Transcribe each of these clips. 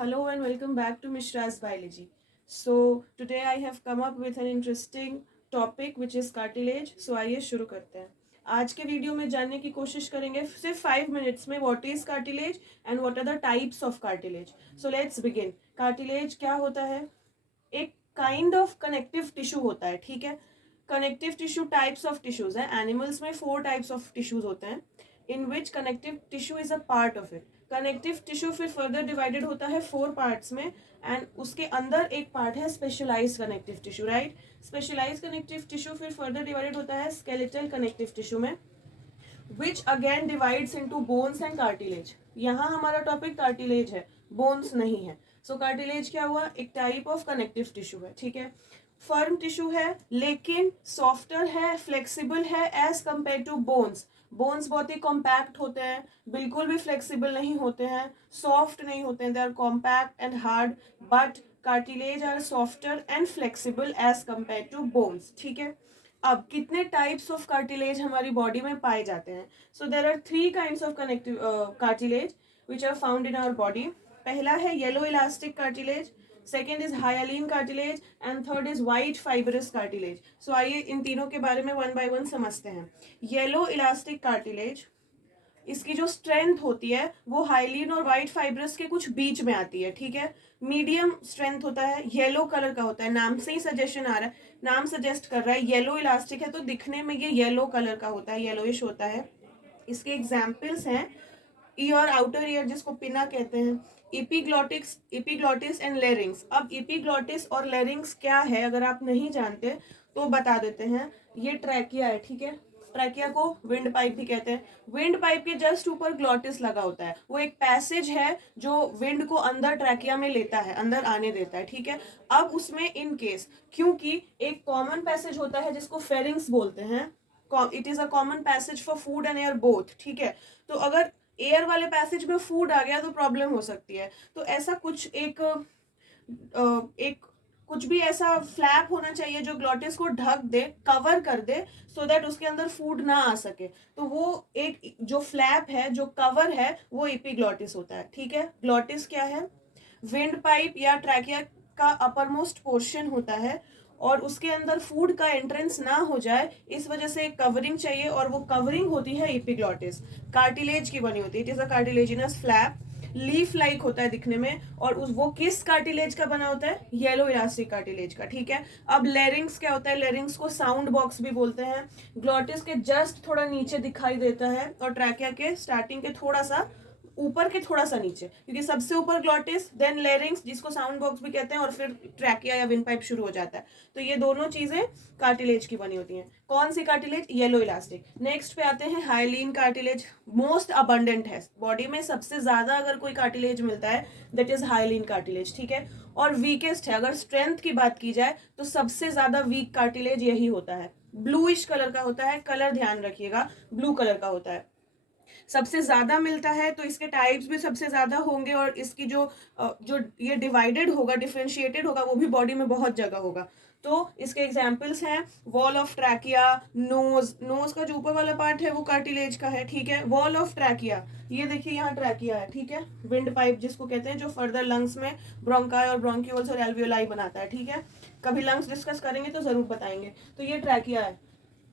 Hello and welcome back to Mishra's Biology. So today I have come up with an interesting topic which is cartilage. So आइए शुरू करते हैं. आज के video में जानने की कोशिश करेंगे सिर्फ 5 मिनट्स में what is cartilage and what are the types of cartilage. So let's begin. Cartilage क्या होता है? एक काइंड ऑफ कनेक्टिव टिश्यू होता है. ठीक है, connective tissue types of tissues है. एनिमल्स में 4 टाइप्स ऑफ टिश्यूज होते हैं in which connective tissue is a part of it. Connective tissue फिर फर्दर डिवाइडेड होता है 4 पार्ट्स में एंड उसके अंदर एक पार्ट है specialise connective tissue. Right, specialise connective tissue फिर फर्दर डिवाइडेड होता है स्केलेटल कनेक्टिव टिश्यू में which again divides into bones and cartilage. यहाँ हमारा टॉपिक कार्टिलेज है, बोन्स नहीं है. सो कार्टिलेज क्या हुआ? एक टाइप ऑफ कनेक्टिव टिश्यू है. ठीक है, फर्म टिश्यू है लेकिन सॉफ्टर है, फ्लेक्सिबल है as compare to bones. Bones बहुत ही कॉम्पैक्ट होते हैं, बिल्कुल भी फ्लेक्सिबल नहीं होते हैं, सॉफ्ट नहीं होते हैं, they are compact and hard. But cartilage are softer and flexible as compare to bones. ठीक है, अब कितने टाइप्स ऑफ कार्टिलेज हमारी बॉडी में पाए जाते हैं? So there are 3 kinds of connective cartilage which are found in our body. पहला है yellow elastic cartilage, second is hyaline cartilage and third is white fibrous cartilage. So आइए इन तीनों के बारे में वन बाय वन समझते हैं. येलो इलास्टिक कार्टिलेज, इसकी जो स्ट्रेंथ होती है वो हाइलिन और वाइट फाइब्रस के कुछ बीच में आती है. ठीक है, मीडियम स्ट्रेंथ होता है, येलो कलर का होता है. नाम से ही सजेशन आ रहा है, नाम सजेस्ट कर रहा है येलो इलास्टिक है तो दिखने में ये येलो कलर का होता है, येलोइश होता है. इसके एग्जाम्पल्स हैं ईयर, आउटर ईयर जिसको पिना कहते हैं, एपिग्लॉटिस एंड लेरिंग्स. अब एपिग्लॉटिस और लेरिंग्स क्या है अगर आप नहीं जानते तो बता देते हैं. ये ट्रैकिया है. ठीक है, ट्रैकिया को विंड पाइप भी कहते हैं. विंड पाइप के जस्ट ऊपर ग्लॉटिस लगा होता है, वो एक पैसेज है जो विंड को अंदर ट्रैकिया में लेता है, अंदर आने देता है. ठीक है, अब उसमें इन केस क्योंकि एक कॉमन पैसेज होता है जिसको फेरिंग्स बोलते हैं, it is a common passage for food and air both. ठीक है, तो अगर एयर वाले पैसेज में फूड आ गया तो प्रॉब्लम हो सकती है. तो ऐसा कुछ एक कुछ भी ऐसा फ्लैप होना चाहिए जो ग्लॉटिस को ढक दे, कवर कर दे, सो दैट उसके अंदर फूड ना आ सके. तो वो एक जो फ्लैप है, जो कवर है, वो एपिग्लॉटिस होता है. ठीक है, ग्लॉटिस क्या है? विंड पाइप या ट्रैकिया का अपर मोस्ट पोर्शन होता है और उसके अंदर फूड का एंट्रेंस ना हो जाए इस वजह से एक कवरिंग चाहिए और वो कवरिंग होती है एपिग्लॉटिस. कार्टिलेज की बनी होती है, it is a cartilaginous flap, leaf like होता है दिखने में. और वो किस कार्टिलेज का बना होता है? येलो इलास्टिक कार्टिलेज का. ठीक है, अब लेरिंग्स क्या होता है? लेरिंग्स को साउंड बॉक्स भी बोलते हैं. ग्लॉटिस के जस्ट थोड़ा नीचे दिखाई देता है और ट्रैकिया के स्टार्टिंग के थोड़ा सा ऊपर के थोड़ा सा नीचे, क्योंकि सबसे ऊपर ग्लॉटिस, देन लेरिंग्स जिसको साउंड बॉक्स भी कहते हैं और फिर ट्रैकिया या विंड पाइप शुरू हो जाता है. तो ये दोनों चीजें कार्टिलेज की बनी होती हैं. कौन सी कार्टिलेज? Yellow elastic. नेक्स्ट पे आते हैं हाइलिन कार्टिलेज. मोस्ट अबंडेंट है बॉडी में, सबसे ज्यादा अगर कोई कार्टिलेज मिलता है दैट इज हाइलिन कार्टिलेज. ठीक है, और वीकेस्ट है. अगर स्ट्रेंथ की बात की जाए तो सबसे ज्यादा वीक कार्टिलेज यही होता है. ब्लूइश कलर का होता है, कलर ध्यान रखिएगा, ब्लू कलर का होता है. सबसे ज्यादा मिलता है तो इसके टाइप्स भी सबसे ज्यादा होंगे और इसकी जो ये डिवाइडेड होगा, डिफ्रेंशिएटेड होगा, वो भी बॉडी में बहुत जगह होगा. तो इसके एग्जाम्पल्स हैं wall of trachea, nose. Nose का जो ऊपर वाला पार्ट है वो कार्टिलेज का है. ठीक है, वॉल ऑफ ट्रैकिया, ये देखिए यहाँ ट्रैकिया है. ठीक है, विंड पाइप जिसको कहते हैं, जो फर्दर लंग्स में ब्रोंकाई और ब्रोंक्यूल्स और एल्वियोलाई बनाता है. ठीक है, कभी लंग्स डिस्कस करेंगे तो जरूर बताएंगे. तो ये ट्रैकिया है.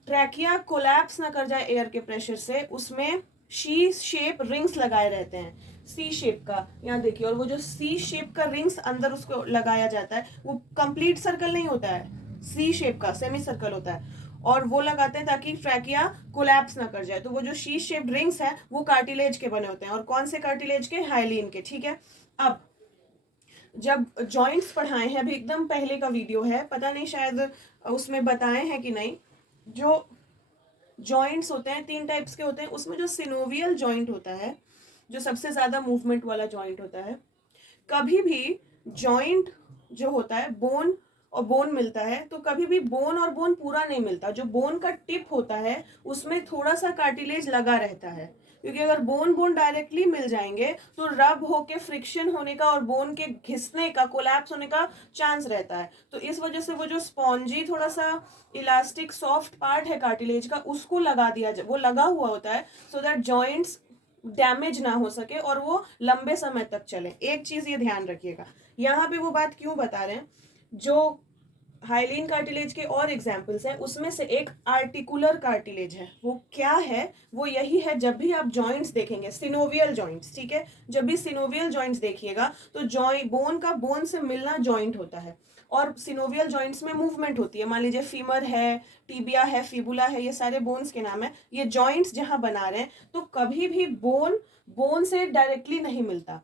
ट्रैकिया कोलैप्स ना कर जाए एयर के प्रेशर से, उसमें शी शेप रिंग्स लगाए रहते हैं, सी शेप का. यहाँ देखिए, और वो जो सी शेप का रिंग्स अंदर उसको लगाया जाता है, वो कंप्लीट सर्कल नहीं होता है, सी शेप का सेमी सर्कल होता है, और वो लगाते हैं ताकि ट्रैकिया कोलैप्स ना कर जाए. तो वो जो शी शेप रिंग्स है वो कार्टिलेज के बने होते हैं. और कौन से कार्टिलेज के? हाइलिन के. ठीक है, अब जब जॉइंट्स पढ़ाए हैं, अभी एकदम पहले का वीडियो है, पता नहीं शायद उसमें बताए हैं कि नहीं, जो जॉइंट्स होते हैं 3 टाइप्स के होते हैं. उसमें जो सिनोवियल जॉइंट होता है, जो सबसे ज्यादा मूवमेंट वाला जॉइंट होता है, कभी भी जॉइंट जो होता है, बोन और बोन मिलता है तो कभी भी बोन और बोन पूरा नहीं मिलता. जो बोन का टिप होता है उसमें थोड़ा सा कार्टिलेज लगा रहता है, क्योंकि अगर बोन बोन डायरेक्टली मिल जाएंगे तो रब होके फ्रिक्शन होने का और बोन के घिसने का, कोलैप्स होने का चांस रहता है. तो इस वजह से वो जो स्पॉन्जी थोड़ा सा इलास्टिक सॉफ्ट पार्ट है कार्टिलेज का, उसको लगा दिया, वो लगा हुआ होता है सो दैट जॉइंट्स डैमेज ना हो सके और वो लंबे समय तक चले। एक चीज ये ध्यान रखिएगा, यहाँ पे वो बात क्यों बता रहे हैं, जो हाइलीन कार्टिलेज के और एग्जाम्पल्स हैं उसमें से एक आर्टिकुलर कार्टिलेज है। वो क्या है, वो यही है, जब भी आप जॉइंट्स देखेंगे, सिनोवियल जॉइंट्स, ठीक है, जब भी सिनोवियल जॉइंट्स देखिएगा तो जॉइंट, बोन का बोन से मिलना जॉइंट होता है और सिनोवियल जॉइंट्स में मूवमेंट होती है। मान लीजिए फीमर है, टीबिया है, फिबुला है, ये सारे बोन्स के नाम है। ये जॉइंट्स जहां बना रहे हैं तो कभी भी बोन बोन से डायरेक्टली नहीं मिलता,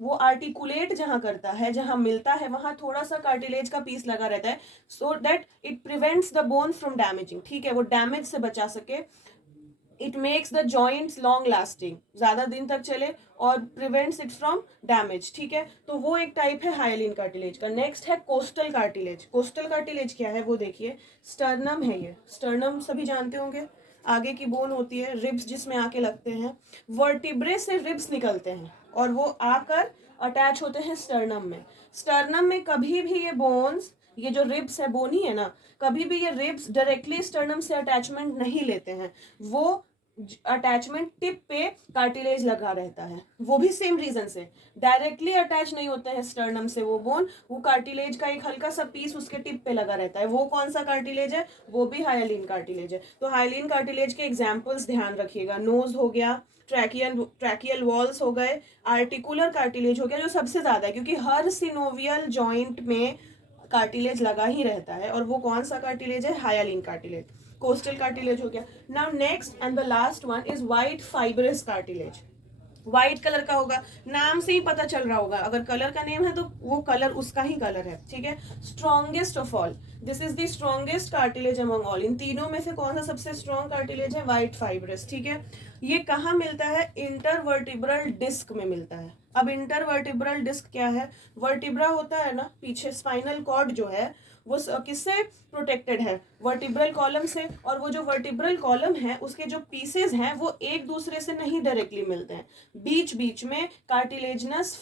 वो आर्टिकुलेट जहां करता है, जहां मिलता है वहां थोड़ा सा कार्टिलेज का पीस लगा रहता है, so that it prevents the bone from damaging, ठीक है, वो डैमेज से बचा सके। It makes the joints long lasting, ज्यादा दिन तक चले और प्रिवेंट्स इट फ्रॉम डैमेज, ठीक है। तो वो एक टाइप है हाइलिन कार्टिलेज का। नेक्स्ट है कोस्टल कार्टिलेज। कोस्टल कार्टिलेज क्या है वो देखिए, स्टर्नम है, ये स्टर्नम सभी जानते होंगे, आगे की बोन होती है, रिब्स जिसमें आके लगते हैं, वर्टिब्रे से रिब्स निकलते हैं और वो आकर अटैच होते हैं स्टर्नम में। स्टर्नम में कभी भी ये बोन्स, ये जो रिब्स है, बोन ही है ना, कभी भी ये रिब्स डायरेक्टली स्टर्नम से अटैचमेंट नहीं लेते हैं, वो अटैचमेंट टिप पे कार्टिलेज लगा रहता है। वो भी सेम रीजन से डायरेक्टली अटैच नहीं होते हैं स्टर्नम से वो बोन, वो कार्टिलेज का एक हल्का सा पीस उसके टिप पे लगा रहता है। वो कौन सा कार्टिलेज है, वो भी हाइलिन कार्टिलेज है। तो हाइलिन कार्टिलेज के एग्जाम्पल्स ध्यान रखिएगा, नोज हो गया, ट्रैकियल वॉल्स हो गए, आर्टिकुलर कार्टिलेज हो गया जो सबसे ज्यादा है क्योंकि हर सिनोवियल जॉइंट में कार्टिलेज लगा ही रहता है, और वो कौन सा कार्टिलेज है, हाइलिन कार्टिलेज। कोस्टल कार्टिलेज हो गया। Now next and the last one is white fibrous cartilage. White colour का होगा, नाम से ही पता चल रहा होगा, अगर कलर का नेम है तो वो कलर उसका ही कलर है, ठीक है। Strongest of all, this is the strongest cartilage among all. इन तीनों में से कौन सा सबसे स्ट्रॉन्ग कार्टिलेज है, व्हाइट फाइब्रस, ठीक है। ये कहाँ मिलता है, इंटरवर्टिब्रल डिस्क में मिलता है। अब इंटरवर्टिब्रल डिस्क क्या है, वर्टिब्रा होता है ना पीछे, स्पाइनल कॉर्ड जो है वो किससे प्रोटेक्टेड है, वर्टिब्रल कॉलम से, और वो जो वर्टिब्रल कॉलम है उसके जो पीसेस हैं वो एक दूसरे से नहीं डायरेक्टली मिलते हैं, बीच बीच में कार्टिलेजनस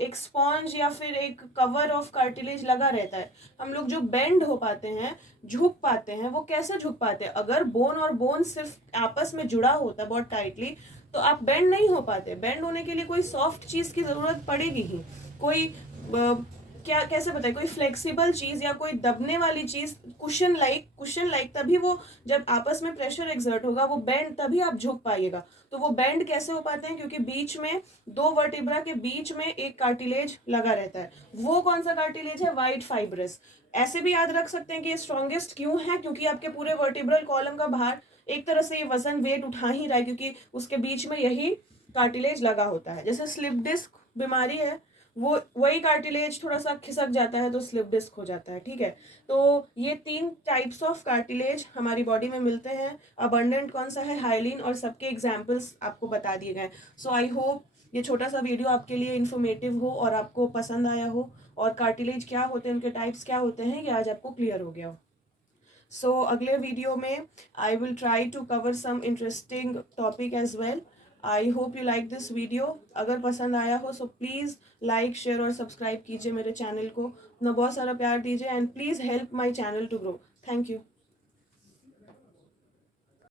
एक स्पॉन्ज या फिर एक कवर ऑफ कार्टिलेज लगा रहता है। हम लोग जो बेंड हो पाते हैं, झुक पाते हैं, वो कैसे झुक पाते हैं, अगर बोन और बोन सिर्फ आपस में जुड़ा होता बहुत टाइटली तो आप बेंड नहीं हो पाते। बेंड होने के लिए कोई सॉफ्ट चीज की जरूरत पड़ेगी ही, कोई क्या कैसे बताए, कोई फ्लेक्सिबल चीज या कोई दबने वाली चीज, कुशन लाइक, तभी वो जब आपस में प्रेशर एक्सर्ट होगा वो बेंड, तभी आप झुक पाइएगा। तो वो बेंड कैसे हो पाते हैं, क्योंकि बीच में दो वर्टिब्रा के बीच में एक कार्टिलेज लगा रहता है। वो कौन सा कार्टिलेज है, व्हाइट फाइब्रस। ऐसे भी याद रख सकते हैं कि ये स्ट्रॉन्गेस्ट क्यों है, क्योंकि आपके पूरे वर्टिब्रल कॉलम का भार एक तरह से ये वजन वेट उठा ही रहा है, क्योंकि उसके बीच में यही कार्टिलेज लगा होता है। जैसे स्लिप डिस्क बीमारी है, वो वही कार्टिलेज थोड़ा सा खिसक जाता है तो स्लिप डिस्क हो जाता है, ठीक है। तो ये 3 टाइप्स ऑफ कार्टिलेज हमारी बॉडी में मिलते हैं। अबंडेंट कौन सा है, हाइलिन, और सबके एग्जाम्पल्स आपको बता दिए गए। सो आई होप ये छोटा सा वीडियो आपके लिए इन्फॉर्मेटिव हो और आपको पसंद आया हो, और कार्टिलेज क्या होते हैं, उनके टाइप्स क्या होते हैं, ये आज आपको क्लियर हो गया हो। सो अगले वीडियो में I will try to cover some interesting topic as well. I hope you like this video. अगर पसंद आया हो सो प्लीज़ लाइक, शेयर और सब्सक्राइब कीजिए मेरे चैनल को, अपना बहुत सारा प्यार दीजिए, and please help my channel to grow. Thank you.